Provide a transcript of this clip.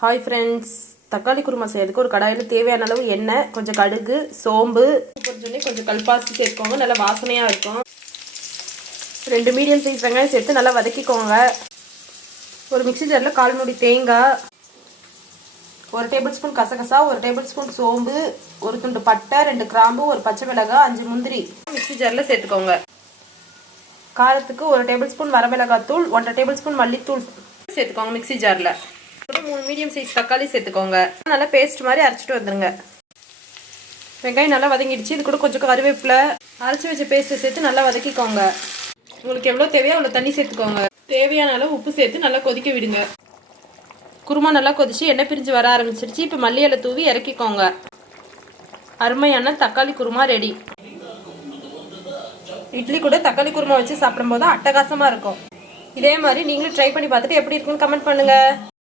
Hi friends, தக்காளி குருமா செய்யறதுக்கு ஒரு கடாயில் தேவையான அளவு எண்ணெய், கொஞ்சம் கடுகு, சோம்பு, கொஞ்சம் கல்பாசி சேர்த்துக்கோங்க. நல்லா வாசனையாக இருக்கும். 2 மீடியம் சைஸ் வெங்காயம் சேர்த்து நல்லா வதக்கிக்கோங்க. ஒரு மிக்ஸி ஜாரில் 1/4 மூடி தேங்காய், 1 டேபிள் ஸ்பூன் கசகசா, 1 டேபிள் ஸ்பூன் சோம்பு, 1 துண்டு பட்டை, 2 கிராம்பு, 1 பச்சை மிளகாய், 5 முந்திரி மிக்ஸி ஜாரில் சேர்த்துக்கோங்க. காரத்துக்கு 1 டேபிள் ஸ்பூன் வரமிளகாய் தூள், 1/2 டேபிள் ஸ்பூன் மல்லித்தூள் சேர்த்துக்கோங்க. மிக்ஸி ஜாரில் 3 மீடியம் சைஸ் தக்காளி சேர்த்துக்கோங்க. நல்லா பேஸ்ட் மாதிரி அரைச்சிட்டு வந்துடுங்க. வெங்காயம் நல்லா வதங்கிடுச்சு. இது கூட கொஞ்சம் கருவேப்பிலை, அரைச்சி வச்ச பேஸ்ட்டை சேர்த்து நல்லா வதக்கிக்கோங்க. உங்களுக்கு எவ்வளோ தேவையோ அவ்வளோ தண்ணி சேர்த்துக்கோங்க. தேவையான அளவு உப்பு சேர்த்து நல்லா கொதிக்க விடுங்க. குருமா நல்லா கொதிச்சு எண்ணெய் பிரிஞ்சு வர ஆரம்பிச்சிருச்சு. இப்போ மல்லி இலை தூவி இறக்கிக்கோங்க. அருமையான தக்காளி குருமா ரெடி. இட்லி கூட தக்காளி குருமா வச்சு சாப்பிடும்போது அட்டகாசமாக இருக்கும். இதே மாதிரி நீங்களும் ட்ரை பண்ணி பார்த்துட்டு எப்படி இருக்குன்னு கமெண்ட் பண்ணுங்க.